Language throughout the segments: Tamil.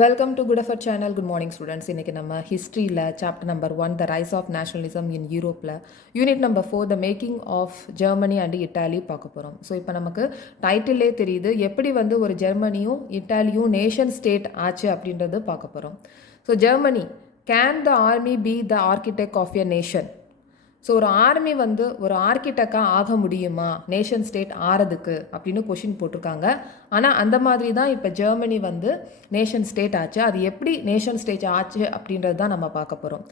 Welcome to good effort channel. Good morning students. இன்றைக்கி நம்ம ஹிஸ்ட்ரியில் chapter number 1 the rise of nationalism in யூரோப்பில் unit number 4 the making of Germany and Italy பார்க்க போகிறோம். ஸோ இப்போ நமக்கு டைட்டிலே தெரியுது எப்படி வந்து ஒரு ஜெர்மனியும் இட்டாலியும் நேஷன் ஸ்டேட் ஆச்சு அப்படின்றது பார்க்க போகிறோம். So Germany, can the army be the architect of a nation? So ஒரு ஆர்மி வந்து ஒரு ஆர்கிடெக்டாக ஆக முடியுமா நேஷன் ஸ்டேட் ஆறதுக்கு அப்படின்னு கொஷின் போட்டிருக்காங்க. ஆனால் அந்த மாதிரி தான் இப்போ ஜெர்மனி வந்து நேஷன் ஸ்டேட் ஆச்சு. அது எப்படி நேஷன் ஸ்டேட் ஆச்சு அப்படின்றது தான் நம்ம பார்க்க போகிறோம்.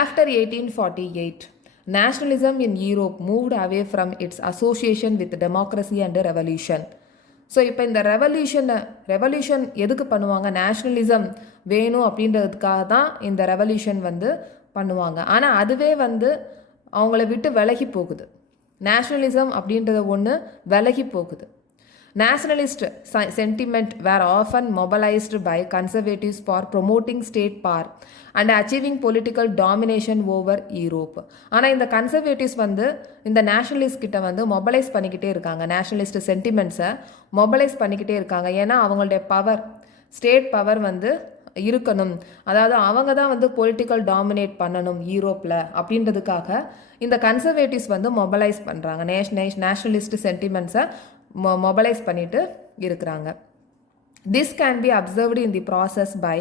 After 1848 nationalism in Europe moved away from its association with democracy and revolution. So இப்போ இந்த ரெவல்யூஷன் எதுக்கு பண்ணுவாங்க? நேஷ்னலிசம் வேணும் அப்படின்றதுக்காக தான் இந்த ரெவல்யூஷன் வந்து பண்ணுவாங்க. ஆனால் அதுவே வந்து அவங்கள விட்டு விலகி போகுது. நேஷ்னலிசம் அப்படின்றது ஒன்று விலகி போகுது. Nationalist sentiment were often mobilised by conservatives for promoting state power and achieving political domination over Europe. ஆனால் இந்த கன்சர்வேட்டிவ்ஸ் வந்து இந்த நேஷனலிஸ்ட் கிட்ட வந்து மொபலைஸ் பண்ணிக்கிட்டே இருக்காங்க. நேஷனலிஸ்ட் சென்டிமெண்ட்ஸை மொபலைஸ் பண்ணிக்கிட்டே இருக்காங்க. ஏன்னா அவங்களுடைய பவர், ஸ்டேட் பவர் வந்து இருக்கணும், அதாவது அவங்க தான் வந்து பொலிட்டிக்கல் டாமினேட் பண்ணணும் யூரோப்பில் அப்படின்றதுக்காக இந்த கன்சர்வேட்டிவ்ஸ் வந்து மொபலைஸ் பண்ணுறாங்க. நேஷனலிஸ்ட் சென்டிமெண்ட்ஸை மொபலைஸ் பண்ணிட்டு இருக்கிறாங்க. This can be observed in the process by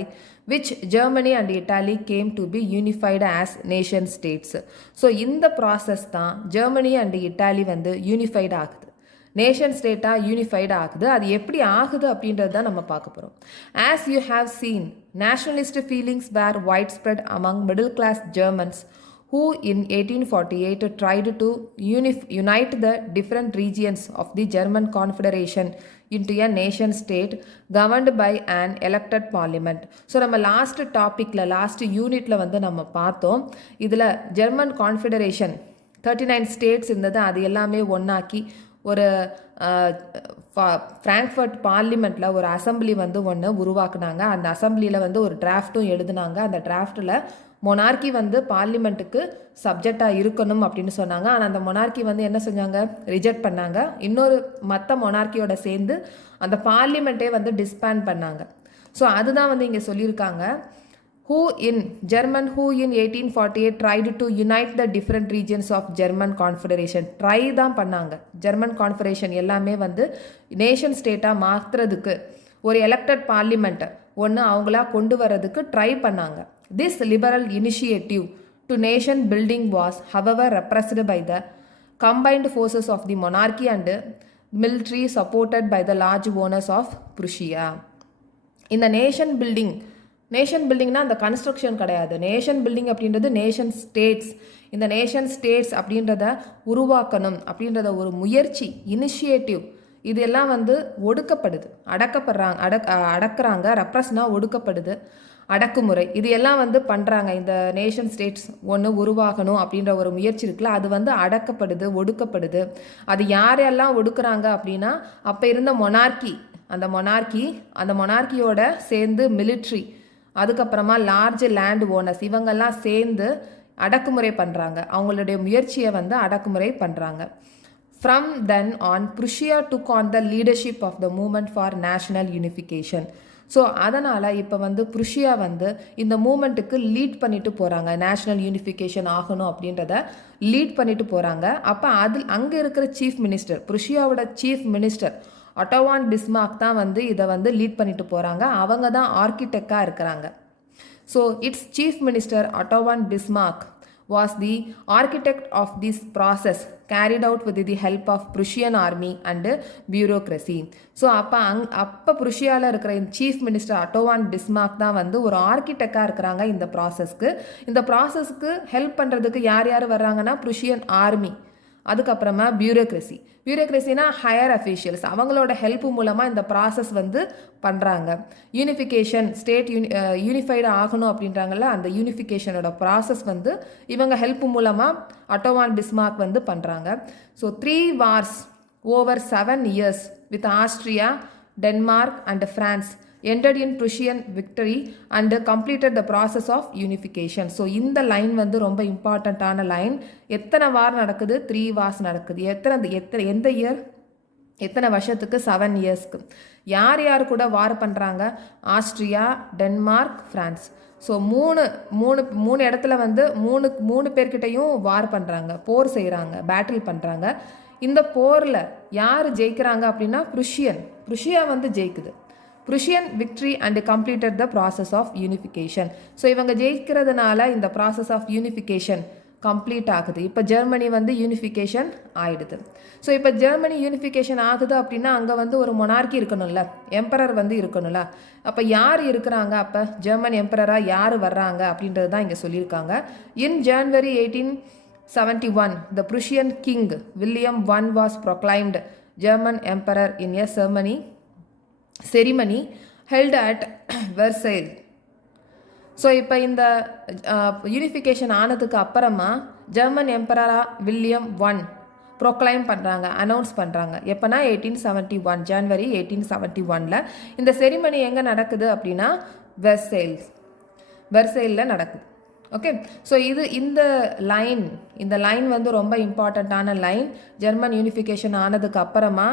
which Germany and Italy came to be unified as nation states. So இந்த ப்ராசஸ் தான் ஜெர்மனி அண்ட் இட்டாலி வந்து யூனிஃபைடு ஆகுது, நேஷன் ஸ்டேட்டாக யூனிஃபைடு ஆகுது. அது எப்படி ஆகுது அப்படின்றது தான் நம்ம பார்க்க போகிறோம். As you have seen, nationalist feelings were widespread among middle class Germans who in 1848 tried to unite the different regions of the German Confederation into a nation state governed by an elected parliament. So நம்ம லாஸ்ட் யூனிட்டில் வந்து நம்ம பார்த்தோம். இதில் ஜெர்மன் கான்ஃபெடரேஷன் 39 ஸ்டேட்ஸ் இருந்தது. அது எல்லாமே ஒன்றாக்கி ஒரு ஃப்ராங்க்ஃபர்ட் பார்லிமெண்ட்டில் ஒரு அசம்பிளி வந்து ஒன்று உருவாக்குனாங்க. அந்த அசம்பிளியில் வந்து ஒரு டிராஃப்ட்டும் எழுதுனாங்க. அந்த டிராஃப்டில் மொனார்கி வந்து பார்லிமெண்ட்டுக்கு சப்ஜெக்டாக இருக்கணும் அப்படின்னு சொன்னாங்க. ஆனால் அந்த மொனார்கி வந்து என்ன செஞ்சாங்க? ரிஜெக்ட் பண்ணாங்க. இன்னொரு மற்ற மொனார்கியோட சேர்ந்து அந்த பார்லிமெண்ட்டே வந்து டிஸ்பேண்ட் பண்ணாங்க. ஸோ அதுதான் வந்து இங்கே சொல்லியிருக்காங்க. who in 1848 tried to unite the different regions of German Confederation. Try தான் பண்ணாங்க. ஜெர்மன் கான்ஃபெடரேஷன் எல்லாமே வந்து நேஷன் ஸ்டேட்டாக மாற்றுறதுக்கு ஒரு எலெக்டட் பார்லிமெண்ட்டை ஒன்று அவங்களா கொண்டு வரதுக்கு ட்ரை பண்ணாங்க. This liberal initiative to nation building was, however, repressed by the combined forces of the monarchy and military supported by the large owners of Prussia. இந்த நேஷன் பில்டிங்னா அந்த கன்ஸ்ட்ரக்ஷன் கிடையாது. நேஷன் பில்டிங் அப்படின்றது நேஷன் ஸ்டேட்ஸ். இந்த நேஷன் ஸ்டேட்ஸ் அப்படின்றத உருவாக்கணும் அப்படின்றத ஒரு முயற்சி, இனிஷியேட்டிவ், இதெல்லாம் வந்து ஒடுக்கப்படுது, அடக்குறாங்க. ரெப்ரஸ்னா ஒடுக்கப்படுது, அடக்குமுறை, இது எல்லாம் வந்து பண்ணுறாங்க. இந்த நேஷன் ஸ்டேட்ஸ் ஒன்று உருவாகணும் அப்படின்ற ஒரு முயற்சி இருக்குல்ல, அது வந்து அடக்கப்படுது, ஒடுக்கப்படுது. அது யாரெல்லாம் ஒடுக்குறாங்க அப்படின்னா அப்போ இருந்த மொனார்கி, அந்த மொனார்கியோட சேர்ந்து மிலிட்ரி, அதுக்கப்புறமா லார்ஜ் லேண்ட் ஓனர்ஸ், இவங்கெல்லாம் சேர்ந்து அடக்குமுறை பண்ணுறாங்க. அவங்களுடைய முயற்சியை வந்து அடக்குமுறை பண்ணுறாங்க. From then on, Prussia took on the leadership of the movement for national unification. So அதனால் இப்போ வந்து ப்ருஷியா வந்து இந்த மூமெண்ட்டுக்கு லீட் பண்ணிட்டு போகிறாங்க. நேஷ்னல் யூனிஃபிகேஷன் ஆகணும் அப்படின்றத லீட் பண்ணிட்டு போகிறாங்க. அப்போ அங்கே இருக்கிற சீஃப் மினிஸ்டர், ப்ருஷியாவோட சீஃப் மினிஸ்டர் ஒட்டோவான் பிஸ்மார்க் தான் வந்து இதை வந்து லீட் பண்ணிட்டு போகிறாங்க. அவங்க தான் ஆர்கிடெக்டாக இருக்கிறாங்க. So it's chief minister Otto von Bismarck was the architect of this process carried out with the help of Prussian army and bureaucracy. So அப்போ ப்ருஷியாவில் இருக்கிற சீஃப் மினிஸ்டர் ஒட்டோவான் பிஸ்மார்க் தான் வந்து ஒரு ஆர்கிடெக்டாக இருக்கிறாங்க இந்த ப்ராசஸ்க்கு ஹெல்ப் பண்ணுறதுக்கு யார் வர்றாங்கன்னா ப்ருஷியன் ஆர்மி, அதுக்கப்புறமா பியூரோக்ரஸினா ஹையர் அஃபீஷியல்ஸ், அவங்களோட ஹெல்ப் மூலமாக இந்த ப்ராசஸ் வந்து பண்ணுறாங்க. யூனிஃபிகேஷன், ஸ்டேட் யூனிஃபைடு ஆகணும் அப்படின்றாங்கல்ல, அந்த யூனிஃபிகேஷனோட ப்ராசஸ் வந்து இவங்க ஹெல்ப் மூலமாக ஒட்டோவான் பிஸ்மார்க் வந்து பண்ணுறாங்க. So 3 wars over 7 years with Austria, Denmark and France entered in Prussian victory and completed the process of unification. So இந்த லைன் வந்து ரொம்ப இம்பார்ட்டண்ட்டான லைன். எத்தனை வார் நடக்குது? 3 wars நடக்குது. எந்த இயர்? எத்தனை வருஷத்துக்கு? 7 இயர்ஸ்க்கு. யார் யார் கூட வார் பண்ணுறாங்க? Austria, Denmark, France. ஸோ மூணு மூணு மூணு இடத்துல வந்து மூணு பேர்கிட்டையும் வார் பண்ணுறாங்க, போர் செய்கிறாங்க, பேட்டில் பண்ணுறாங்க. இந்த போரில் யார் ஜெயிக்கிறாங்க அப்படின்னா ப்ருஷியா வந்து ஜெயிக்குது. Prussian victory and completed the process of unification. So இவங்க ஜெயிக்கிறதுனால இந்த ப்ராசஸ் ஆஃப் யூனிஃபிகேஷன் கம்ப்ளீட் ஆகுது. இப்போ ஜெர்மனி வந்து யூனிஃபிகேஷன் ஆயிடுது. ஸோ இப்போ ஜெர்மனி யூனிஃபிகேஷன் ஆகுது அப்படின்னா அங்கே வந்து ஒரு மொனார்கி இருக்கணும்ல, எம்பரர் வந்து இருக்கணும்ல. அப்போ யார் இருக்கிறாங்க? அப்போ ஜெர்மன் எம்பரராக யார் வர்றாங்க அப்படின்றது தான் இங்கே சொல்லியிருக்காங்க. இன் ஜனவரி 1871 the Prussian king William I was proclaimed German emperor in a ceremony held at Versailles. So இப்போ இந்த யூனிஃபிகேஷன் ஆனதுக்கு அப்புறமா ஜெர்மன் எம்பரரா வில்லியம் I ப்ரொக்ளைம் பண்ணுறாங்க, அனௌன்ஸ் பண்ணுறாங்க. எப்போனா 1871 ஜனவரி 1871 இந்த செரிமனி எங்கே நடக்குது அப்படின்னா வெர்சைலில் நடக்குது. ஓகே, ஸோ இந்த லைன் வந்து ரொம்ப இம்பார்ட்டண்ட்டான லைன். ஜெர்மன் யூனிஃபிகேஷன் ஆனதுக்கு அப்புறமா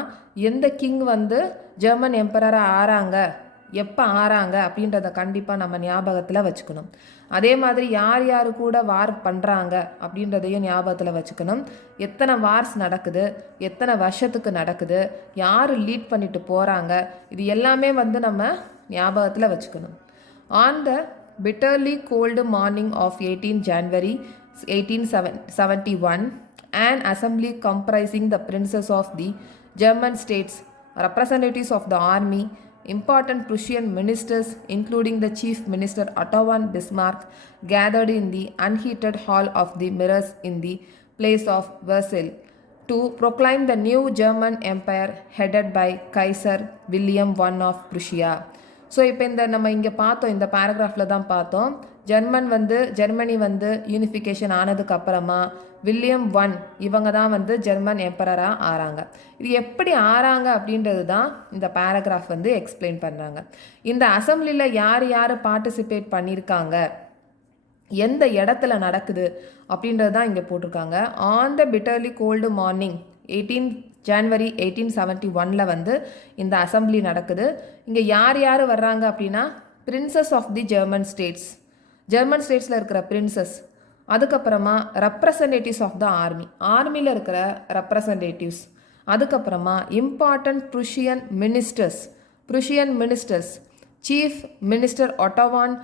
எந்த கிங் வந்து ஜெர்மன் எம்பரராக ஆறாங்க, எப்போ ஆறாங்க அப்படின்றத கண்டிப்பாக நம்ம ஞாபகத்தில் வச்சுக்கணும். அதே மாதிரி யார் யார் கூட வார் பண்ணுறாங்க அப்படின்றதையும் ஞாபகத்தில் வச்சுக்கணும். எத்தனை வார்ஸ் நடக்குது, எத்தனை வருஷத்துக்கு நடக்குது, யார் லீட் பண்ணிட்டு போகிறாங்க, இது எல்லாமே வந்து நம்ம ஞாபகத்தில் வச்சுக்கணும். On the bitterly cold morning of 18 January 1871, an assembly comprising the princes of the German states, representatives of the army, important Prussian ministers including the chief minister Otto von Bismarck, gathered in the unheated hall of the mirrors in the place of Versailles to proclaim the new German empire headed by Kaiser William I of Prussia. So இப்போ நம்ம இங்கே பார்த்தோம், இந்த பேராகிராஃபில் தான் பார்த்தோம். ஜெர்மனி வந்து யூனிஃபிகேஷன் ஆனதுக்கு அப்புறமா வில்லியம் I இவங்க தான் வந்து ஜெர்மன் எம்பரராக ஆறாங்க. இது எப்படி ஆறாங்க அப்படின்றது தான் இந்த பேராகிராஃப் வந்து எக்ஸ்பிளைன் பண்ணுறாங்க. இந்த அசம்பிளியில் யார் யார் பார்ட்டிசிபேட் பண்ணியிருக்காங்க, எந்த இடத்துல நடக்குது அப்படின்றது தான் இங்கே போட்டிருக்காங்க. On the bitterly cold morning 18 January 1871 வந்து இந்த அசம்பிளி நடக்குது. இங்கே யார் யார் வர்றாங்க அப்படின்னா பிரின்சஸ் ஆஃப் தி ஜெர்மன் ஸ்டேட்ஸில் இருக்கிற பிரின்சஸ், அதுக்கப்புறமா ரெப்ரசன்டேட்டிவ்ஸ் ஆஃப் த ஆர்மியில் இருக்கிற ரெப்ரசன்டேட்டிவ்ஸ், அதுக்கப்புறமா இம்பார்ட்டன்ட் ப்ருஷியன் மினிஸ்டர்ஸ், சீஃப் மினிஸ்டர் ஒட்டோ வான்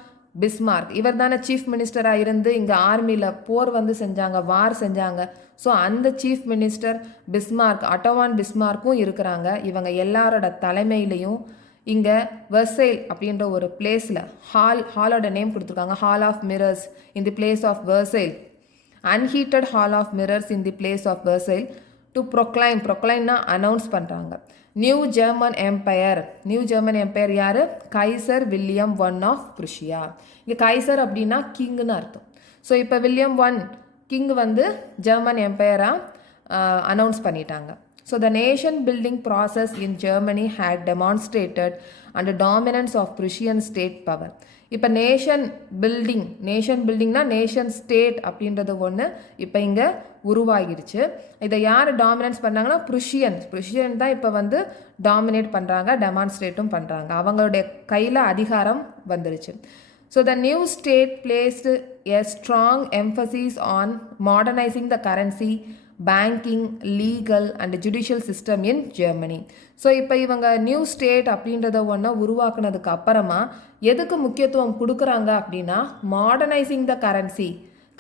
பிஸ்மார்க், இவர் தானே சீஃப் மினிஸ்டராக இருந்து இங்கே ஆர்மியில் போர் வந்து செஞ்சாங்க, வார் செஞ்சாங்க. ஸோ அந்த சீஃப் மினிஸ்டர் ஒட்டோ வான் பிஸ்மார்க்கும் இருக்கிறாங்க. இவங்க எல்லாரோட தலைமையிலையும் இங்கே வெர்சைல் அப்படின்ற ஒரு பிளேஸில் ஹாலோட நேம் கொடுத்துருக்காங்க, hall of mirrors in the palace of Versailles, unheated hall of mirrors in the palace of Versailles to ப்ரொக்ளைம்னா அனௌன்ஸ் பண்ணுறாங்க. நியூ ஜெர்மன் எம்பையர் யார்? Kaiser William I of Prussia. இங்கே கைசர் அப்படின்னா கிங்னு அர்த்தம். ஸோ இப்போ வில்லியம் I கிங் வந்து ஜெர்மன் எம்பையராக அனௌன்ஸ் பண்ணிட்டாங்க. So the nation building process in Germany had demonstrated and dominance of Prussian state power. இப்போ நேஷன் பில்டிங்னா நேஷன் ஸ்டேட் அப்படின்றது ஒன்று இப்போ இங்கே உருவாகிடுச்சு. இதை யார் டாமினன்ஸ் பண்ணாங்கன்னா ப்ருஷியன் தான் இப்போ வந்து டாமினேட் பண்ணுறாங்க, டெமான்ஸ்ட்ரேட்டும் பண்ணுறாங்க. அவங்களுடைய கையில் அதிகாரம் வந்துருச்சு. So the new state placed a strong emphasis on modernizing the currency, banking, legal and judicial system in Germany. So இப்போ இவங்க நியூ ஸ்டேட் அப்படின்றத ஒன்று உருவாக்குனதுக்கு அப்புறமா எதுக்கு முக்கியத்துவம் கொடுக்குறாங்க அப்படின்னா மாடர்னைசிங் த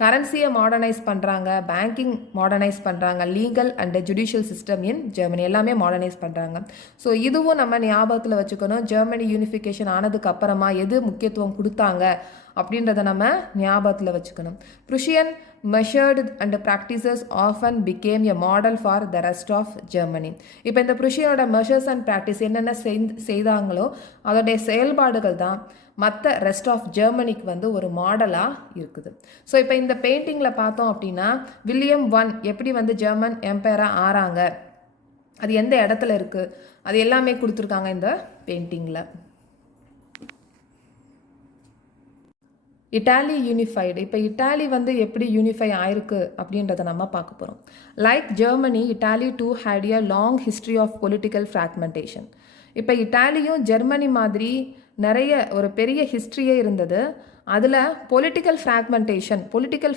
கரன்சியை மாடர்னைஸ் பண்ணுறாங்க, பேங்கிங் மாடர்னைஸ் பண்ணுறாங்க, legal and judicial system in Germany எல்லாமே மாடர்னைஸ் பண்ணுறாங்க. ஸோ இதுவும் நம்ம ஞாபகத்தில் வச்சுக்கணும். ஜெர்மனி யூனிஃபிகேஷன் ஆனதுக்கு அப்புறமா எது முக்கியத்துவம் கொடுத்தாங்க அப்படின்றத நம்ம ஞாபகத்தில் வச்சுக்கணும். Prussian measured and practices often became a model for the rest of Germany. இப்போ இந்த ப்ருஷியனோட மெஷர்ஸ் அண்ட் ப்ராக்டிஸ் என்னென்ன செய்தாங்களோ அதோடைய செயல்பாடுகள் தான் மற்ற ரெஸ்ட் ஆஃப் ஜெர்மனிக்கு வந்து ஒரு மாடலாக இருக்குது. ஸோ இப்போ இந்த பெயிண்டிங்கில் பார்த்தோம் அப்படின்னா வில்லியம் I எப்படி வந்து ஜெர்மன் எம்பையராக ஆறாங்க, அது எந்த இடத்துல இருக்குது, அது எல்லாமே கொடுத்துருக்காங்க இந்த பெயிண்டிங்கில். Italy unified. இப்போ இட்டாலி வந்து எப்படி யூனிஃபை ஆயிருக்கு அப்படின்றத நம்ம பார்க்க போகிறோம். Like Germany, Italy too had a long history of political fragmentation. இப்போ இட்டாலியும் ஜெர்மனி மாதிரி நிறைய ஒரு பெரிய ஹிஸ்ட்ரியே இருந்தது. அதில் பொலிட்டிக்கல்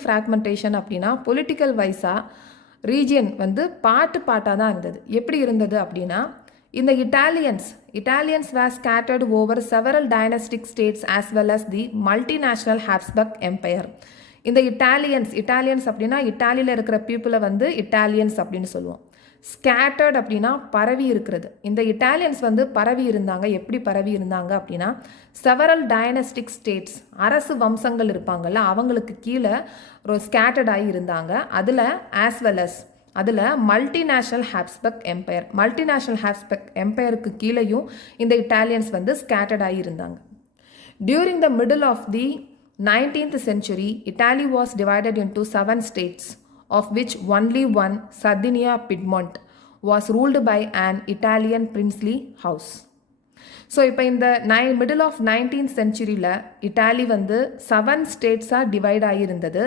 ஃப்ராக்மெண்டேஷன் அப்படின்னா பொலிட்டிக்கல் வைஸாக ரீஜியன் வந்து பாட்டாக தான் இருந்தது. எப்படி இருந்தது அப்படின்னா, இந்த Italians were scattered over several dynastic states as well as the multinational Habsburg Empire. இந்த இட்டாலியன்ஸ் அப்படின்னா இட்டாலியில் இருக்கிற பீப்புளை வந்து இட்டாலியன்ஸ் அப்படின்னு சொல்லுவோம். ஸ்கேட்டர்ட் அப்படின்னா பரவி இருக்கிறது. இந்த இட்டாலியன்ஸ் வந்து பரவி இருந்தாங்க. எப்படி பரவி இருந்தாங்க அப்படின்னா, செவரல் டைனஸ்டிக் ஸ்டேட்ஸ், அரசு வம்சங்கள் இருப்பாங்கள்ல, அவங்களுக்கு கீழே ஒரு ஸ்கேட்டர்ட் ஆகி இருந்தாங்க. அதில் மல்டிநேஷ்னல் ஹாப்ஸ்பர்க் எம்பையருக்கு கீழேயும் இந்த இட்டாலியன்ஸ் வந்து ஸ்கேட்டர்ட் ஆகி இருந்தாங்க. During the middle of the 19th century, Italy was divided into 7 states, of which only one, Sardinia-Piedmont, was ruled by an Italian princely house. So இப்போ இந்த மிடில் ஆஃப் 19th centuryயில் இட்டாலி வந்து 7 ஸ்டேட்ஸாக டிவைட் ஆகியிருந்தது.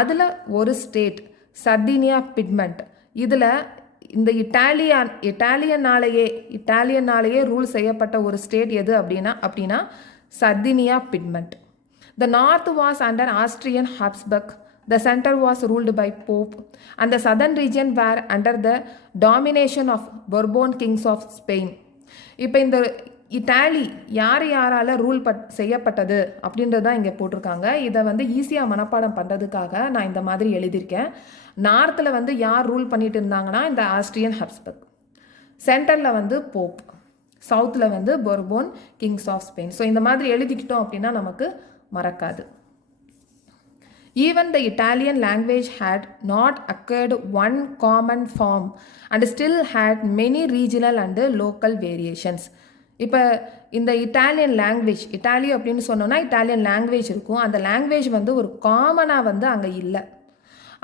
அதில் ஒரு ஸ்டேட் சர்டினியா பிட்மெண்ட். இதில் இந்த இட்டாலியனாலேயே ரூல் செய்யப்பட்ட ஒரு ஸ்டேட் எது அப்படின்னா சர்டினியா பிட்மெண்ட். The north was under Austrian Habsburg, the center was ruled by Pope, and the southern region were under the domination of Bourbon kings of Spain. இப்போ இந்த இட்டாலி யாரால ரூல் செய்யப்பட்டது அப்படின்றது தான் இங்கே போட்டிருக்காங்க. இதை வந்து ஈஸியாக மனப்பாடம் பண்ணுறதுக்காக நான் இந்த மாதிரி எழுதியிருக்கேன். நார்த்தில் வந்து யார் ரூல் பண்ணிட்டு இருந்தாங்கன்னா இந்த ஆஸ்ட்ரியன் ஹப்ஸ்பர்க், சென்டரில் வந்து போப், சவுத்தில் வந்து பொர்போன் கிங்ஸ் ஆஃப் ஸ்பெயின். ஸோ இந்த மாதிரி எழுதிக்கிட்டோம் அப்படின்னா நமக்கு மறக்காது. Even the Italian language had not acquired one common form and still had many regional and local variations. இப்போ இந்த இட்டாலி அப்படின்னு சொன்னோன்னா இட்டாலியன் லாங்குவேஜ் இருக்கும். அந்த லாங்குவேஜ் வந்து ஒரு காமனாக வந்து அங்கே இல்லை.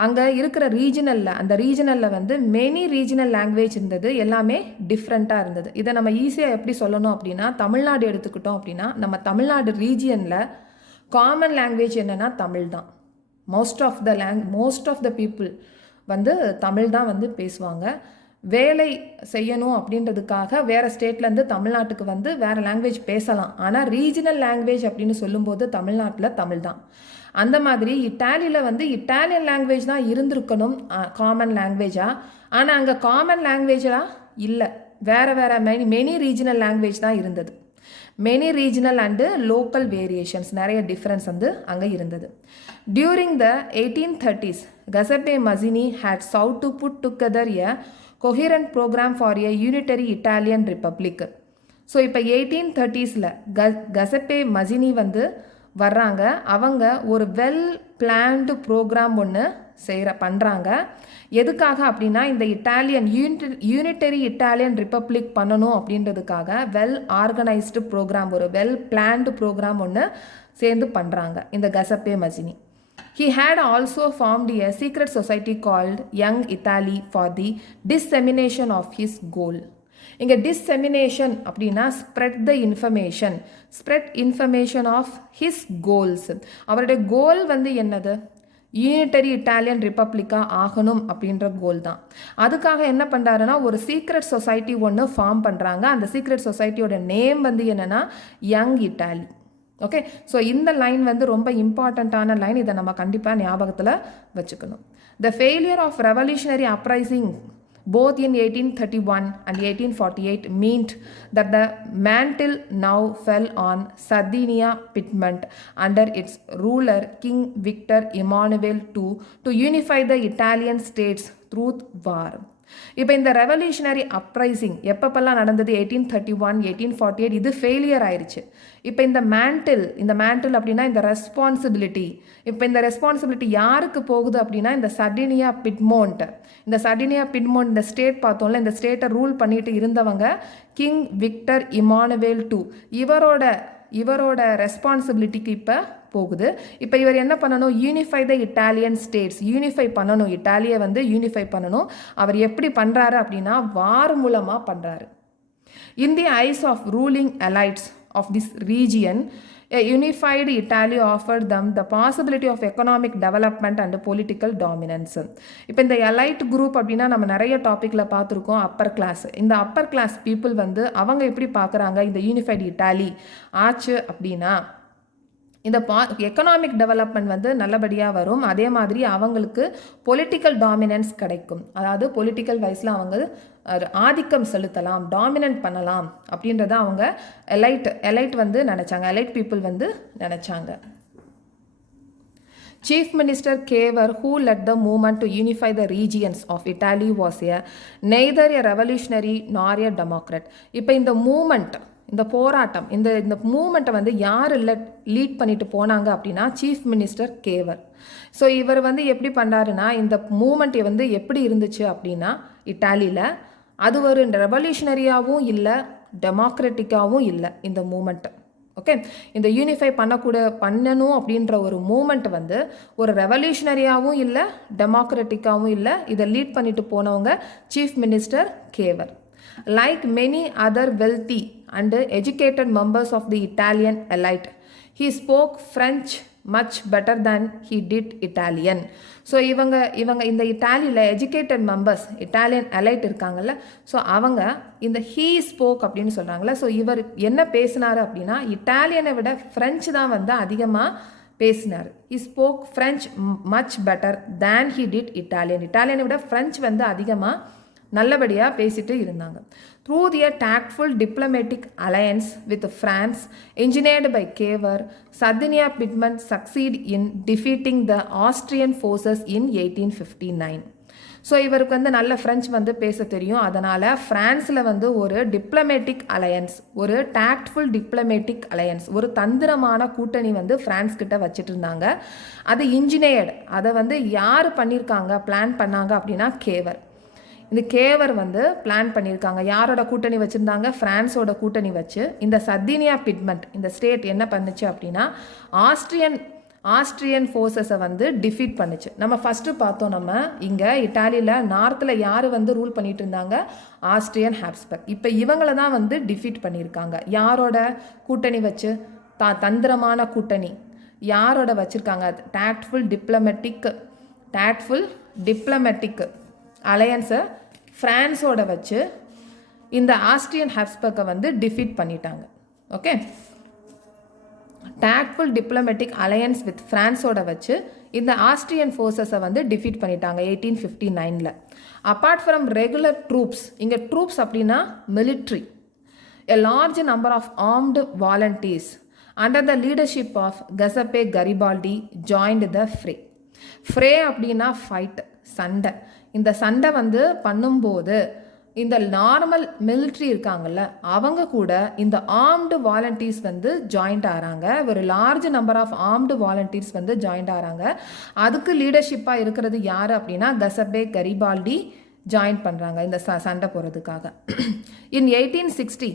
அங்கே இருக்கிற ரீஜனலில் வந்து மெனி ரீஜனல் லாங்குவேஜ் இருந்தது. எல்லாமே டிஃப்ரெண்ட்டாக இருந்தது. இதை நம்ம ஈஸியாக எப்படி சொல்லணும் அப்படின்னா, தமிழ்நாடு எடுத்துக்கிட்டோம் அப்படின்னா நம்ம தமிழ்நாடு ரீஜியனில் காமன் லாங்குவேஜ் என்னென்னா தமிழ் தான். மோஸ்ட் ஆஃப் த பீப்புள் வந்து தமிழ் தான் வந்து பேசுவாங்க. வேலை செய்யணும் அப்படின்றதுக்காக வேறு ஸ்டேட்லேருந்து தமிழ்நாட்டுக்கு வந்து வேறு லாங்குவேஜ் பேசலாம். ஆனால் ரீஜனல் லாங்குவேஜ் அப்படின்னு சொல்லும்போது தமிழ்நாட்டில் தமிழ் தான். அந்த மாதிரி இட்டாலியில் வந்து இட்டாலியன் லாங்குவேஜ் தான் இருந்திருக்கணும் காமன் லாங்குவேஜாக. ஆனால் அங்கே காமன் லாங்குவேஜாக இல்லை, வேறு மெனி ரீஜனல் லாங்குவேஜ் தான் இருந்தது. Many regional and local variations, நிறைய டிஃப்ரென்ஸ் வந்து அங்கே இருந்தது. During the 1830s, Giuseppe Mazzini had sought to put together a coherent program for a unitary Italian republic. So இப்போ 1830s Giuseppe Mazzini வந்து வர்றாங்க. அவங்க ஒரு வெல் பிளான்டு ப்ரோக்ராம் ஒன்று பண்ணுறாங்க. எதுக்காக அப்படின்னா, இந்த யூனிட்டரி இட்டாலியன் ரிப்பப்ளிக் பண்ணணும் அப்படின்றதுக்காக வெல் ஆர்கனைஸ்டு ப்ரோக்ராம், ஒரு வெல் பிளான்டு ப்ரோக்ராம் ஒன்று சேர்ந்து பண்ணுறாங்க இந்த Giuseppe Mazzini. He had also formed a secret society called Young Italy for the dissemination of his goal. இங்கே டிஸ்செமினேஷன் அப்படின்னா spread information of his goals. அவருடைய கோல் வந்து என்னது? யூனிட்டரி இட்டாலியன் ரிப்பப்ளிக்காக ஆகணும் அப்படின்ற கோல் தான். அதுக்காக என்ன பண்ணுறாருன்னா, ஒரு சீக்ரெட் சொசைட்டி ஒன்று ஃபார்ம் பண்ணுறாங்க. அந்த சீக்ரெட் சொசைட்டியோட நேம் வந்து என்னென்னா யங் இட்டாலி. ஓகே, ஸோ இந்த லைன் வந்து ரொம்ப இம்பார்ட்டண்ட்டான லைன். இதை நம்ம கண்டிப்பாக ஞாபகத்தில் வச்சுக்கணும். The failure of revolutionary uprising both in 1831 and 1848 meant that the mantle now fell on Sardinia Piedmont under its ruler King Victor Emmanuel II to unify the Italian states through war. இப்போ இந்த ரெவல்யூஷனரி அப்ரைசிங் எப்பப்பெல்லாம் நடந்தது? 1831, 1848. இது ஃபெயிலியர் ஆயிடுச்சு. இப்போ இந்த மேண்டில் அப்படின்னா இந்த ரெஸ்பான்சிபிலிட்டி, இப்போ இந்த ரெஸ்பான்சிபிலிட்டி யாருக்கு போகுது அப்படின்னா இந்த சர்டினியா பிட்மோண்ட். இந்த ஸ்டேட் பார்த்தோம்ல, இந்த ஸ்டேட்டை ரூல் பண்ணிட்டு இருந்தவங்க கிங் விக்டர் இமானுவேல் II. இவரோட ரெஸ்பான்சிபிலிட்டிக்கு இப்போ போகுது. இப்போ இவர் என்ன பண்ணணும்? யூனிஃபை த இட்டாலியன் ஸ்டேட்ஸ், இட்டாலியை வந்து யூனிஃபை பண்ணணும். அவர் எப்படி பண்ணுறாரு அப்படின்னா வார் மூலமாக பண்ணுறாரு. In the eyes of ruling elites of this region A unified Italy offered them the possibility of economic development and political dominance. இப்போ இந்த எலைட் குரூப் அப்படின்னா நம்ம நிறைய டாப்பிக்கில் பார்த்துருக்கோம். அப்பர் கிளாஸ், இந்த அப்பர் கிளாஸ் பீப்புள் வந்து அவங்க எப்படி பார்க்குறாங்க, இந்த யூனிஃபைடு இட்டாலி ஆச்சு அப்படின்னா இந்த எக்கனாமிக் டெவலப்மெண்ட் வந்து நல்லபடியாக வரும். அதே மாதிரி அவங்களுக்கு பொலிட்டிக்கல் டாமினன்ஸ் கிடைக்கும். அதாவது பொலிட்டிக்கல் வைஸில் அவங்க ஆதிக்கம் செலுத்தலாம், டாமினன்ட் பண்ணலாம் அப்படின்றத அவங்க எலைட் வந்து நினச்சாங்க, எலைட் பீப்புள் வந்து நினச்சாங்க. Chief Minister Cavour, who led the movement to unify the regions of Italy, was neither a revolutionary nor a democrat. இப்போ இந்த மூமெண்ட், இந்த போராட்டம், இந்த மூமெண்ட்டை வந்து யார் லீட் பண்ணிட்டு போனாங்க அப்படின்னா சீஃப் மினிஸ்டர் கேவர். ஸோ இவர் வந்து எப்படி பண்ணுறாருன்னா, இந்த மூமெண்ட் வந்து எப்படி இருந்துச்சு அப்படின்னா இட்டாலியில் அது ஒரு ரெவல்யூஷனரியாகவும் இல்லை, டெமோக்ராட்டிக்காகவும் இல்லை இந்த மூமெண்ட்டு. ஓகே, இந்த யூனிஃபை பண்ணணும் அப்படின்ற ஒரு மூமெண்ட் வந்து ஒரு ரெவல்யூஷனரியாகவும் இல்லை, டெமோக்ராட்டிக்காகவும் இல்லை. இதை லீட் பண்ணிட்டு போனவங்க chief minister Cavour. Like many other wealthy and educated members of the Italian elite, he spoke French much better than he did Italian. So இவங்க இந்த இட்டாலியில் எஜுகேட்டட் மெம்பர்ஸ், இட்டாலியன் எலைட் இருக்காங்கல்ல, ஸோ அவங்க இந்த ஹீ ஸ்போக் அப்படின்னு சொல்கிறாங்களே, ஸோ இவர் என்ன பேசினார் அப்படின்னா இட்டாலியனை விட ஃப்ரெஞ்சு தான் வந்து அதிகமாக பேசினார். He spoke French much better than he did Italian. இட்டாலியனை விட ஃப்ரெஞ்ச் வந்து அதிகமாக நல்லபடியாக பேசிட்டு இருந்தாங்க. Through their tactful diplomatic alliance with France engineered by Cavour, Sardinia Piedmont succeed in defeating the Austrian forces in 1859. So இவருக்கு வந்து நல்ல ஃப்ரெஞ்ச் வந்து பேச தெரியும். அதனால் ஃப்ரான்ஸில் வந்து ஒரு டிப்ளமேட்டிக் அலையன்ஸ், ஒரு டாக்ட்ஃபுல் டிப்ளமேட்டிக் அலையன்ஸ், ஒரு தந்திரமான கூட்டணி வந்து ஃப்ரான்ஸ் கிட்ட வச்சுட்டு இருந்தாங்க. அது இன்ஜினியர்டு, அதை வந்து யார் பண்ணியிருக்காங்க, பிளான் பண்ணாங்க அப்படின்னா கேவர். இந்த கேவர் வந்து பிளான் பண்ணியிருக்காங்க. யாரோட கூட்டணி வச்சுருந்தாங்க, ஃப்ரான்ஸோட கூட்டணி வச்சு. இந்த சர்தீனியா பிட்மெண்ட் இந்த ஸ்டேட் என்ன பண்ணுச்சு அப்படின்னா ஆஸ்ட்ரியன் ஃபோர்ஸஸை வந்து டிஃபீட் பண்ணுச்சு. நம்ம ஃபஸ்ட்டு பார்த்தோம், நம்ம இங்கே இட்டாலியில் நார்த்தில் யார் வந்து ரூல் பண்ணிட்டு இருந்தாங்க, ஆஸ்ட்ரியன் ஹாப்ஸ்பர்க். இப்போ இவங்கள தான் வந்து டிஃபீட் பண்ணியிருக்காங்க. யாரோட கூட்டணி வச்சு, தந்திரமான கூட்டணி யாரோட வச்சுருக்காங்க, டாக்ட்ஃபுல் டிப்ளமேட்டிக் அலையன்ஸை ஃப்ரான்ஸோட வச்சு இந்த ஆஸ்ட்ரியன் ஹாப்ஸ்பர்க்கை வந்து டிஃபீட் பண்ணிட்டாங்க. Okay, tactful diplomatic alliance with ஃப்ரான்ஸோட வச்சு இந்த ஆஸ்ட்ரியன் ஃபோர்ஸஸை வந்து டிஃபீட் பண்ணிட்டாங்க 1859. அப்பார்ட் ஃப்ரம் ரெகுலர் ட்ரூப்ஸ், இங்கே ட்ரூப்ஸ் அப்படின்னா military, a large number of armed volunteers under the leadership of Giuseppe Garibaldi joined the fray அப்படின்னா ஃபைட், சண்டை. இந்த சண்டை வந்து பண்ணும்போது இந்த நார்மல் மிலிட்ரி இருக்காங்கல்ல, அவங்க கூட இந்த ஆர்ம்டு வாலண்டியர்ஸ் வந்து ஜாயிண்ட் ஆகிறாங்க. ஒரு large number of armed volunteers வந்து ஜாயிண்ட் ஆகிறாங்க. அதுக்கு லீடர்ஷிப்பாக இருக்கிறது யார் அப்படின்னா கசப்பே கரிபால்டி ஜாயின் பண்ணுறாங்க இந்த சண்டை போகிறதுக்காக. இன் 1860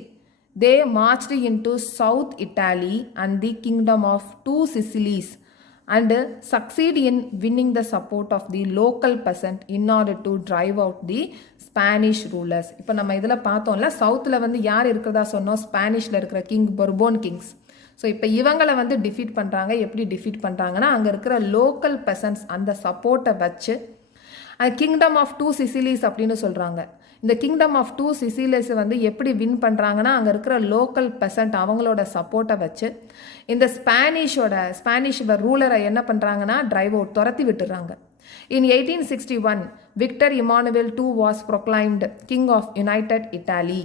they marched into South Italy and the kingdom of two Sicilies and succeed in winning the support of the local peasant in order to drive out the Spanish rulers. இப்போ நம்ம இதில் பார்த்தோம்ல, சவுத்தில் வந்து யார் இருக்கிறதா சொன்னோம், ஸ்பானிஷில் இருக்கிற கிங், பொர்போன் கிங்ஸ். ஸோ இப்போ இவங்களை வந்து டிஃபீட் பண்ணுறாங்க. எப்படி டிஃபீட் பண்ணுறாங்கன்னா, அங்கே இருக்கிற லோக்கல் பெசன்ட்ஸ் அந்த சப்போர்ட்டை வச்சு கிங்டம் ஆஃப் டூ சிசிலிஸ் அப்படின்னு சொல்கிறாங்க. இந்த கிங்டம் ஆஃப் டூ சிசிலிஸ் வந்து எப்படி வின் பண்ணுறாங்கன்னா, அங்கே இருக்கிற லோக்கல் பெசன்ட் அவங்களோட சப்போர்ட்டை வச்சு இந்த ஸ்பானிஷ் ரூலரை என்ன பண்ணுறாங்கன்னா டிரைவ் அவுட், துரத்தி விட்டுறாங்க. In 1861 Victor Emmanuel II was proclaimed king of united Italy.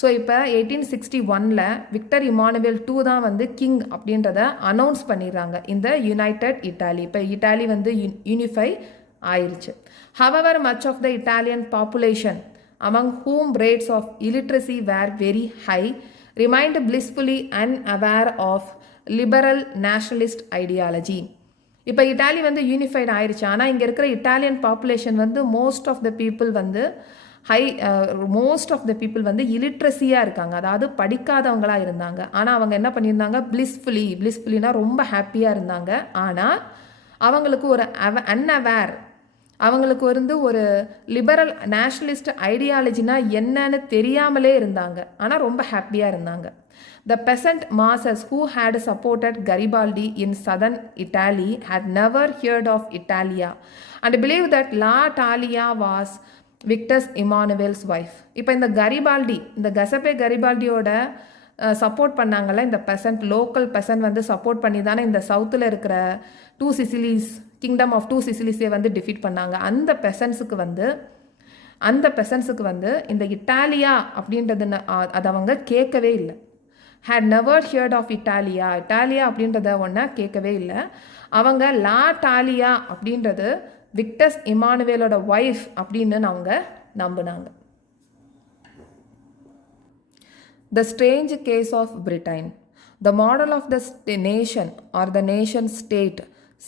So இப்போ 1861 விக்டர் இமானுவேல் II தான் வந்து கிங் அப்படின்றத அனௌன்ஸ் பண்ணிடுறாங்க இந்த யுனைடெட் இட்டாலி. இப்போ இட்டாலி வந்து யூனிஃபை ஆயிடுச்சு. However, much of the Italian population, among whom rates of illiteracy were very high, remained blissfully unaware of liberal nationalist ideology. இப்போ இட்டாலி வந்து யூனிஃபைட் ஆயிடுச்சு. ஆனால் இங்கே இருக்கிற இட்டாலியன் பாப்புலேஷன் வந்து மோஸ்ட் ஆஃப் த பீப்புள் வந்து இலிட்ரஸியாக இருக்காங்க, அதாவது படிக்காதவங்களாக இருந்தாங்க. ஆனால் அவங்க என்ன பண்ணியிருந்தாங்க, பிளிஸ்ஃபுல்லினா ரொம்ப ஹாப்பியாக இருந்தாங்க. ஆனால் அவங்களுக்கு ஒரு அன்அவேர், அவங்களுக்கு வந்து ஒரு லிபரல் நேஷ்னலிஸ்ட் ஐடியாலஜினா என்னன்னு தெரியாமலே இருந்தாங்க. ஆனால் ரொம்ப ஹாப்பியாக இருந்தாங்க. The peasant masses who had supported Garibaldi in southern Italy had never heard of Italia and believed that La Talia was Victor Emmanuel's wife. இப்போ இந்த கரிபால்டி, இந்த கசப்பே கரிபால்டியோட சப்போர்ட் பண்ணாங்கல்ல இந்த பெசன்ட், லோக்கல் பெசன்ட் வந்து சப்போர்ட் பண்ணி தானே இந்த சவுத்தில் இருக்கிற 2 சிசிலிஸ், கிங்டம் ஆஃப் 2 சிசிலிஸே வந்து டிஃபீட் பண்ணாங்க. அந்த பெசன்ஸுக்கு வந்து இந்த இட்டாலியா அப்படின்றது அதை அவங்க கேட்கவே இல்லை. had never heard of Italia அப்படின்றத ஒன்றா கேட்கவே இல்லை. அவங்க லா டாலியா அப்படின்றது விக்டஸ் இமானுவேலோட ஒய்ஃப் அப்படின்னு அவங்க நம்பினாங்க. The strange case of Britain. The model of the nation or the nation state,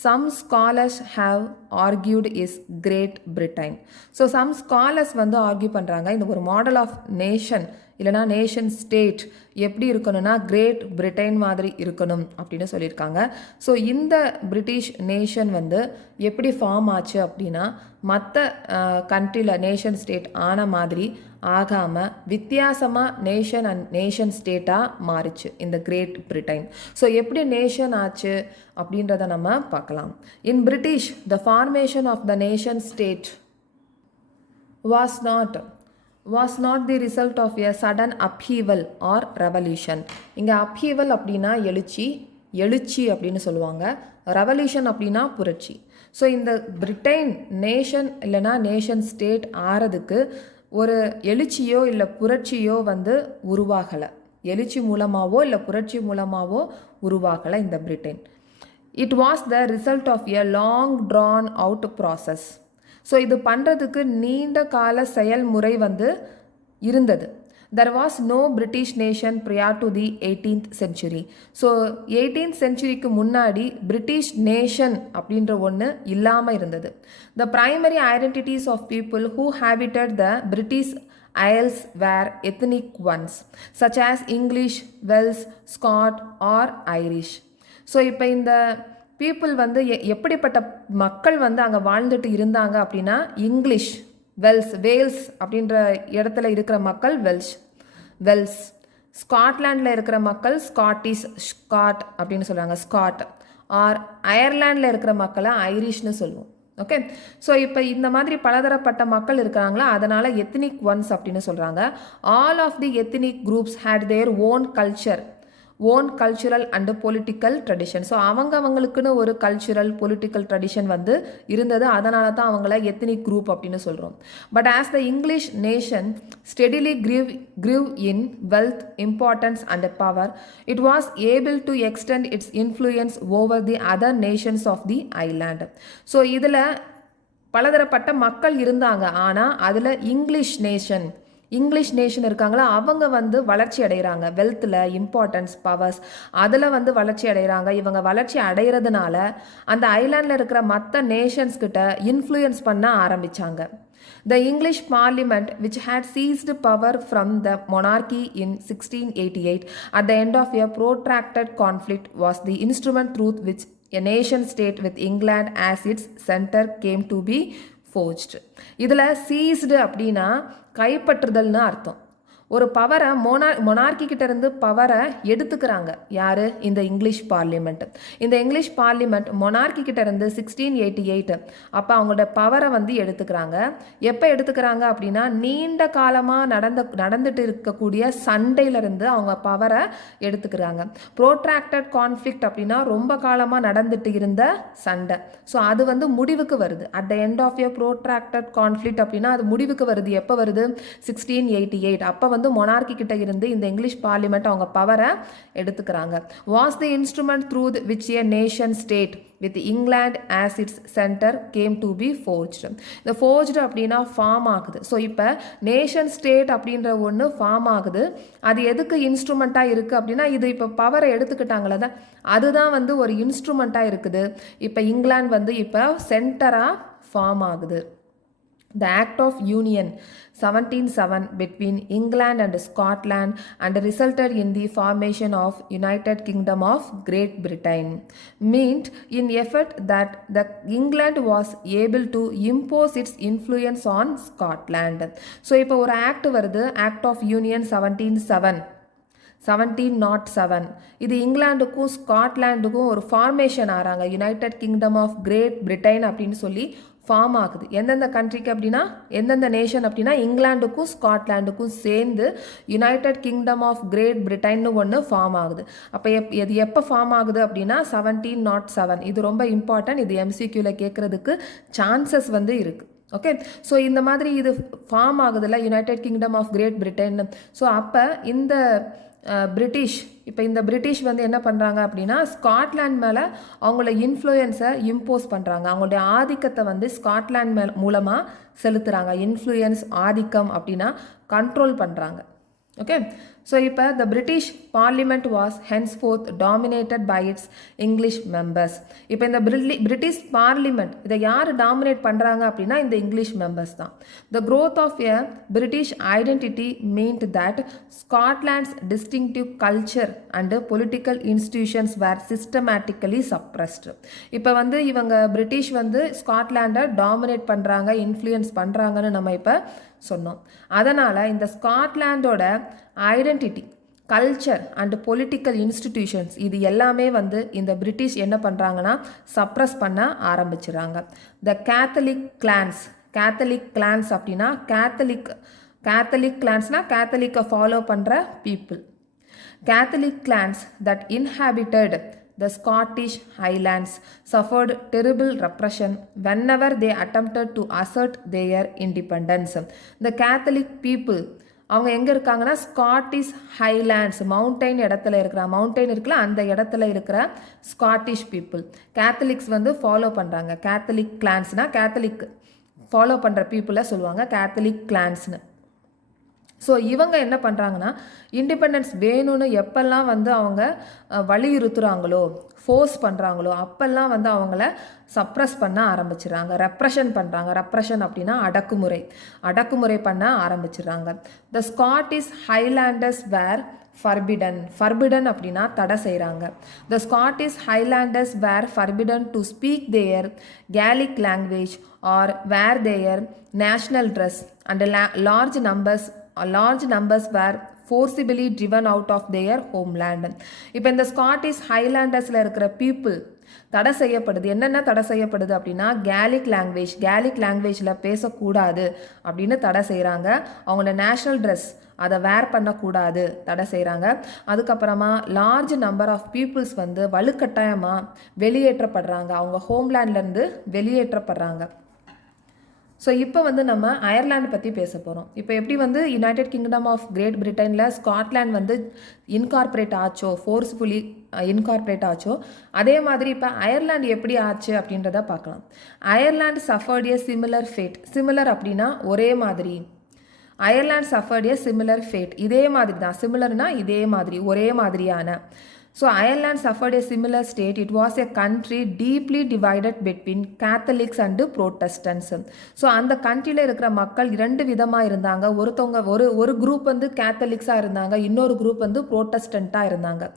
some scholars have argued is Great Britain. So some scholars வந்து ஆர்கியூ பண்ணுறாங்க இந்த ஒரு மாடல் ஆஃப் நேஷன் இல்லைனா நேஷன் ஸ்டேட் எப்படி இருக்கணும்னா கிரேட் பிரிட்டன் மாதிரி இருக்கணும் அப்படின்னு சொல்லியிருக்காங்க. ஸோ இந்த பிரிட்டிஷ் நேஷன் வந்து எப்படி ஃபார்ம் ஆச்சு அப்படின்னா மற்ற கண்ட்ரியில் நேஷன் ஸ்டேட் ஆன மாதிரி ஆகாமல் வித்தியாசமாக நேஷன் அண்ட் நேஷன் ஸ்டேட்டாக மாறிச்சு இந்த கிரேட் பிரிட்டன். ஸோ எப்படி நேஷன் ஆச்சு அப்படின்றத நம்ம பார்க்கலாம். In British the formation of the nation state was not the result of a sudden upheaval or revolution. இங்கே upheaval அப்படின்னா எழுச்சி அப்படின்னு சொல்லுவாங்க, ரெவல்யூஷன் அப்படின்னா புரட்சி. ஸோ இந்த பிரிட்டன் நேஷன் இல்லைனா நேஷன் ஸ்டேட் ஆறதுக்கு ஒரு எழுச்சியோ இல்லை புரட்சியோ வந்து உருவாகலை. எழுச்சி மூலமாகவோ இல்லை புரட்சி மூலமாகவோ உருவாகலை இந்த Britain. It was the result of a long drawn out process. So இது பண்ணுறதுக்கு நீண்ட கால செயல்முறை வந்து இருந்தது. There was no British nation prior to the 18th century. So 18th centuryக்கு முன்னாடி பிரிட்டிஷ் நேஷன் அப்படின்ற ஒன்று இல்லாமல் இருந்தது. The primary identities of people who habited the British Isles were ethnic ones such as English, Welsh, Scot or Irish. So இப்போ இந்த பீப்புள் வந்து எப்படிப்பட்ட மக்கள் வந்து அங்கே வாழ்ந்துட்டு இருந்தாங்க அப்படின்னா இங்கிலீஷ், வேல்ஸ் அப்படின்ற இடத்துல இருக்கிற மக்கள் வெல்ஸ், ஸ்காட்லாண்டில் இருக்கிற மக்கள் ஸ்காட் அப்படின்னு சொல்கிறாங்க, ஸ்காட். ஆர் அயர்லாண்டில் இருக்கிற மக்களை ஐரிஷ்னு சொல்லுவோம். ஓகே, ஸோ இப்போ இந்த மாதிரி பலதரப்பட்ட மக்கள் இருக்கிறாங்களா, அதனால் எத்னிக் ஒன்ஸ் அப்படின்னு சொல்கிறாங்க. All of the ethnic groups had their own cultural and political tradition. So அவங்களுக்குன்னு ஒரு கல்ச்சுரல் பொலிட்டிக்கல் ட்ரெடிஷன் வந்து இருந்தது. அதனால தான் அவங்கள எத்னிக் குரூப் அப்படின்னு சொல்கிறோம். But as the English nation steadily grew in wealth, importance and power, it was able to extend its influence over the other nations of the island. So இதில் பலதரப்பட்ட மக்கள் இருந்தாங்க. ஆனால் அதில் இங்கிலீஷ் நேஷன் இருக்காங்களா, அவங்க வந்து வளர்ச்சி அடைகிறாங்க. வெல்த்தில், இம்பார்ட்டன்ஸ், பவர்ஸ் அதில் வந்து வளர்ச்சி அடைகிறாங்க. இவங்க வளர்ச்சி அடைகிறதுனால அந்த ஐலாண்டில் இருக்கிற மற்ற நேஷன்ஸ்கிட்ட இன்ஃப்ளூயன்ஸ் பண்ண ஆரம்பித்தாங்க. The English Parliament, which had seized power from the monarchy in 1688 at the end of a protracted conflict, was the instrument through which a nation state with England as its center came to be forged. இதில் சீஸ்டு அப்படின்னா கைப்பற்றுதல்னு அர்த்தம். ஒரு பவரை மொனார்கி கிட்ட இருந்து பவரை எடுத்துக்கிறாங்க. யார்? இந்த இங்கிலீஷ் பார்லிமெண்ட். இந்த இங்கிலீஷ் பார்லிமெண்ட் மொனார்கி கிட்ட இருந்து 1688 அப்போ அவங்களோட பவரை வந்து எடுத்துக்கிறாங்க. எப்போ எடுத்துக்கிறாங்க அப்படின்னா நீண்ட காலமாக நடந்துட்டு இருக்கக்கூடிய சண்டையிலிருந்து அவங்க பவரை எடுத்துக்கிறாங்க. ப்ரோட்ராக்டட் கான்ஃப்ளிக்ட் அப்படின்னா ரொம்ப காலமாக நடந்துட்டு இருந்த சண்டை. ஸோ அது வந்து முடிவுக்கு வருது. At the end of a protracted conflict அப்படின்னா அது முடிவுக்கு வருது. எப்போ வருது? 1688. அப்போ வந்து மொனார்கி கிட்ட இருந்து இந்த இங்கிலீஷ் பார்லிமெண்ட் அவங்க பவரை எடுத்துக்கிறாங்க. Was the instrument through which a nation state with England as its centre came to be forged. இந்த ஃபோர்ஜ்டு அப்படின்னா ஃபார்ம் ஆகுது. ஸோ இப்போ நேஷன் ஸ்டேட் அப்படின்ற ஒன்று ஃபார்ம் ஆகுது. அது எதுக்கு இன்ஸ்ட்ருமெண்ட்டாக இருக்குது அப்படின்னா இது இப்போ பவரை எடுத்துக்கிட்டாங்களே தான், அதுதான் வந்து ஒரு இன்ஸ்ட்ருமெண்ட்டாக இருக்குது. இப்போ இங்கிலாந்து வந்து இப்போ சென்டராக ஃபார்ம் ஆகுது. The Act of Union 1707 between England and Scotland and resulted in the formation of United Kingdom of Great Britain meant in effect that the England was able to impose its influence on Scotland. So இப்போ ஒரு ஆக்ட் வருது, Act of Union 1707. 1707. இது இங்கிலாந்துக்கும் ஸ்காட்லாண்டுக்கும் ஒரு ஃபார்மேஷன் ஆகிறாங்க. United Kingdom of Great Britain அப்படின்னு சொல்லி ஃபார்ம் ஆகுது. எந்தெந்த கண்ட்ரிக்கு அப்படின்னா, எந்தெந்த நேஷன் அப்படின்னா, இங்கிலாந்துக்கும் ஸ்காட்லாண்டுக்கும் சேர்ந்து யுனைடெட் கிங்டம் ஆஃப் கிரேட் பிரிட்டன்னு ஒன்று ஃபார்ம் ஆகுது. அப்போ இது எப்போ ஃபார்ம் ஆகுது அப்படின்னா 1707. இது ரொம்ப இம்பார்ட்டன்ட். இது எம்சிக்யூவில் கேட்குறதுக்கு சான்சஸ் வந்து இருக்குது. ஓகே, ஸோ இந்த மாதிரி இது ஃபார்ம் ஆகுதுல்ல, United Kingdom of Great Britain. So அப்போ இந்த பிரிட்டிஷ் இந்த பிரிட்டிஷ் வந்து என்ன பண்ணுறாங்க அப்படின்னா, ஸ்காட்லாண்ட் மேலே அவங்களோட இன்ஃப்ளூயன்ஸை இம்போஸ் பண்ணுறாங்க. அவங்களுடைய ஆதிக்கத்தை வந்து ஸ்காட்லாண்ட் மூலமாக செலுத்துகிறாங்க. இன்ஃப்ளூயன்ஸ், ஆதிக்கம் அப்படின்னா கண்ட்ரோல் பண்ணுறாங்க. ஓகே, ஸோ இப்போ the British Parliament was henceforth dominated by its English members. இப்போ இந்த பிரிட்டிஷ் பார்லிமெண்ட் இதை யார் டாமினேட் பண்ணுறாங்க அப்படின்னா இந்த இங்கிலீஷ் மெம்பர்ஸ் தான். The growth of a British identity meant that Scotland's distinctive culture and political institutions were systematically suppressed. இப்போ வந்து இவங்க பிரிட்டிஷ் வந்து ஸ்காட்லாண்டை டாமினேட் பண்ணுறாங்க, இன்ஃப்ளூயன்ஸ் பண்ணுறாங்கன்னு நம்ம இப்போ சொன்னோம். அதனால் இந்த ஸ்காட்லாண்டோட identity, culture and political institutions இது எல்லாமே வந்து இந்த பிரிட்டிஷ் என்ன பண்ணுறாங்கன்னா சப்ரஸ் பண்ண ஆரம்பிச்சிடுறாங்க. த கேத்தலிக் கிளான்ஸ் அப்படின்னா கேத்தலிக் கிளான்ஸ்னால் கேத்தலிக்கை ஃபாலோ பண்ணுற people. Catholic clans that inhabited the Scottish Highlands suffered terrible repression whenever they attempted to assert their independence. The Catholic people அவங்க எங்கே இருக்காங்கன்னா ஸ்காட்டிஷ் ஹைலாண்ட்ஸ், மவுண்டைன் இடத்துல இருக்கிற அந்த இடத்துல இருக்கிற ஸ்காட்டிஷ் பீப்புள் கேத்தலிக்ஸ் வந்து ஃபாலோ பண்ணுறாங்க. கேத்தலிக் கிளான்ஸ்னால் கேத்தலிக் ஃபாலோ பண்ணுற பீப்புளை சொல்லுவாங்க கேத்தலிக் கிளான்ஸ்னு. ஸோ இவங்க என்ன பண்ணுறாங்கன்னா இண்டிபெண்டன்ஸ் வேணும்னு எப்பெல்லாம் வந்து அவங்க வலியுறுத்துகிறாங்களோ, ஃபோர்ஸ் பண்ணுறாங்களோ, அப்பெல்லாம் வந்து அவங்கள சப்ரஸ் பண்ண ஆரம்பிச்சிடுறாங்க, ரெப்ரெஷன் பண்ணுறாங்க. ரெப்ரெஷன் அப்படின்னா அடக்குமுறை பண்ண ஆரம்பிச்சிடுறாங்க. த ஸ்காட்டிஷ் ஹைலாண்டர்ஸ் வேர் ஃபர்பிடன் அப்படின்னா தடை செய்கிறாங்க. The Scottish Highlanders were forbidden to speak their Gaelic language or wear their national dress and large numbers were forcibly driven out of their homeland. இப்போ இந்த ஸ்காட்டிஷ் ஹைலாண்டர்ஸில் இருக்கிற பீப்புள் தடை செய்யப்படுது. என்னென்ன தடை செய்யப்படுது அப்படின்னா கேலிக் லாங்குவேஜில் பேசக்கூடாது அப்படின்னு தடை செய்கிறாங்க. அவங்களோட நேஷ்னல் ட்ரெஸ் அதை வேர் பண்ணக்கூடாது தடை செய்கிறாங்க. அதுக்கப்புறமா லார்ஜ் நம்பர் ஆஃப் பீப்புள்ஸ் வந்து வலுக்கட்டாயமாக வெளியேற்றப்படுறாங்க, அவங்க ஹோம்லேண்ட்லேருந்து வெளியேற்றப்படுறாங்க. ஸோ இப்போ வந்து நம்ம அயர்லாண்டு பற்றி பேச போகிறோம். இப்போ எப்படி வந்து யுனைடெட் கிங்டம் ஆஃப் கிரேட் பிரிட்டனில் ஸ்காட்லாண்ட் வந்து இன்கார்பரேட் ஆச்சோ, ஃபோர்ஸ்ஃபுல்லி இன்கார்பரேட் ஆச்சோ, அதே மாதிரி இப்போ அயர்லாண்டு எப்படி ஆச்சு அப்படின்றத பார்க்கலாம். அயர்லாண்டு சஃபர்ட் ஏ சிமிலர் ஃபேட். சிமிலர் அப்படின்னா ஒரே மாதிரி. அயர்லாண்ட் சஃபர்ட் ஏ சிமிலர் ஃபேட், இதே மாதிரி தான். சிமிலர்னா இதே மாதிரி, ஒரே மாதிரியான. So Ireland suffered a similar state. It was a country deeply divided between Catholics and Protestants. So அந்த கண்ட்ரியில் இருக்கிற மக்கள் இரண்டு விதமாக இருந்தாங்க. ஒரு குரூப் வந்து கேத்தலிக்ஸாக இருந்தாங்க, இன்னொரு குரூப் வந்து ப்ரோட்டஸ்டண்ட்டாக இருந்தாங்க.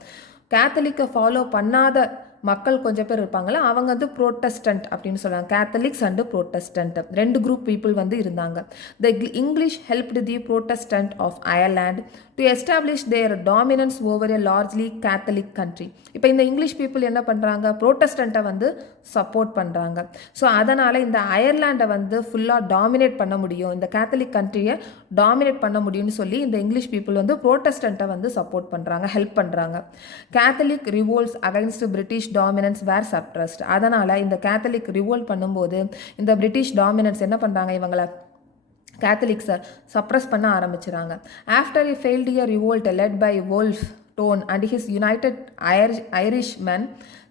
கேத்தலிக்கை ஃபாலோ பண்ணாத மக்கள் கொஞ்சம் பேர் இருப்பாங்களா, அவங்க வந்து ப்ரோட்டஸ்டன்ட் அப்படின்னு சொல்லுவாங்க. கேத்தலிக்ஸ் அண்டு ப்ரோட்டஸ்டன்ட் ரெண்டு குரூப் பீப்புள் வந்து இருந்தாங்க. The English helped the Protestant of Ireland to establish their dominance over a largely Catholic country. இப்போ இந்த இங்கிலீஷ் பீப்புள் என்ன பண்ணுறாங்க, ப்ரோட்டஸ்டண்ட்டை வந்து சப்போர்ட் பண்ணுறாங்க. ஸோ அதனால் இந்த அயர்லாண்டை வந்து ஃபுல்லாக டாமினேட் பண்ண முடியும், இந்த கேத்தலிக் கண்ட்ரியை டாமினேட் பண்ண முடியும்னு சொல்லி இந்த இங்கிலீஷ் பீப்புள் வந்து ப்ரோட்டஸ்டண்ட்டை வந்து சப்போர்ட் பண்ணுறாங்க, ஹெல்ப் பண்ணுறாங்க. Catholic revolts against British dominance were suppressed. அதனால் இந்த கேத்தலிக் ரிவோல்ட் பண்ணும்போது இந்த பிரிட்டிஷ் டாமினன்ஸ் என்ன பண்ணுறாங்க, இவங்களை கேத்தலிக்ஸை சப்ரஸ் பண்ண ஆரம்பிச்சுறாங்க. After a failed year revolt led by Wolfe Tone and his United Irishmen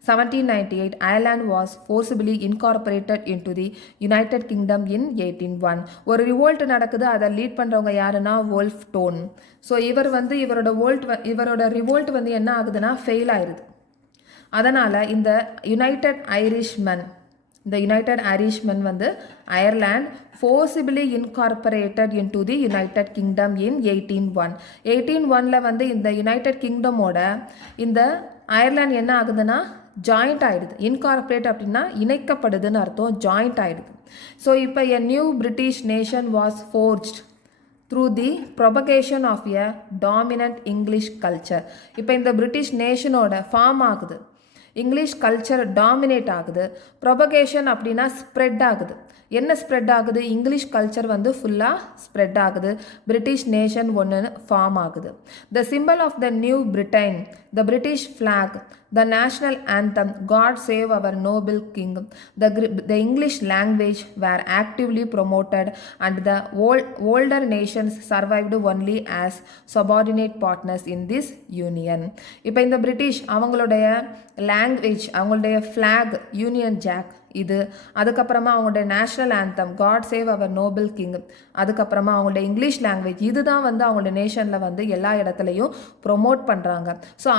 1798, Ireland was forcibly incorporated into the United Kingdom in 1801. ஒரு ரிவோல்ட் நடக்குது, அதை லீட் பண்ணுறவங்க யாருன்னா வோல்ஃப் டோன். ஸோ இவரோட ரிவோல்ட் வந்து என்ன ஆகுதுன்னா ஃபெயில் ஆயிடுது. அதனால் இந்த யுனைடெட் ஐரிஷ்மென் வந்து Ireland forcibly incorporated into the United Kingdom in 1801. 1801 வந்து இந்த யுனைடெட் கிங்டமோட இந்த அயர்லாண்ட் என்ன ஆகுதுன்னா ஜாயிண்ட் ஆகிடுது. இன்கார்பரேட் அப்படின்னா இணைக்கப்படுதுன்னு அர்த்தம், ஜாயிண்ட் ஆகிடுது. ஸோ இப்போ a new British nation was forged through the propagation of a dominant English culture. இப்போ இந்த பிரிட்டிஷ் நேஷனோட ஃபார்ம் ஆகுது, இங்கிலீஷ் கல்ச்சர் டாமினேட் ஆகுது. ப்ரொபகேஷன் அப்படின்னா ஸ்ப்ரெட் ஆகுது. என்ன ஸ்ப்ரெட் ஆகுது? இங்கிலீஷ் கல்ச்சர் வந்து ஃபுல்லாக ஸ்ப்ரெட் ஆகுது. பிரிட்டிஷ் நேஷன் ஒன்று ஃபார்ம் ஆகுது. The symbol of the new Britain, the British flag, the national anthem, God save our noble king, the English language were actively promoted, and the older nations survived only as subordinate partners in this union. இப்போ இந்த பிரிட்டிஷ் அவங்களுடைய லாங்குவேஜ், அவங்களுடைய ஃப்ளாக் யூனியன் ஜாக் இது, அதுக்கப்புறமா அவங்களுடைய national anthem God save our noble king, அதுக்கப்புறமா அவங்களுடைய இங்கிலீஷ் லாங்குவேஜ் இதுதான் வந்து அவங்களுடைய நேஷனில் வந்து எல்லா இடத்துலையும் ப்ரொமோட் பண்ணுறாங்க. ஸோ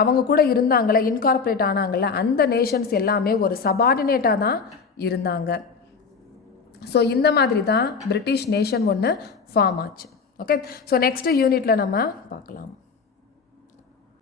அவங்க கூட இருந்தாங்களே, இன்கார்பரேட் ஆனாங்கள்ல, அந்த நேஷன்ஸ் எல்லாமே ஒரு சபார்டினேட்டாக தான் இருந்தாங்க. ஸோ இந்த மாதிரி தான் பிரிட்டிஷ் நேஷன் ஒன்று ஃபார்ம் ஆச்சு. ஓகே, ஸோ நெக்ஸ்ட் யூனிட்டில் நம்ம பார்க்கலாம்.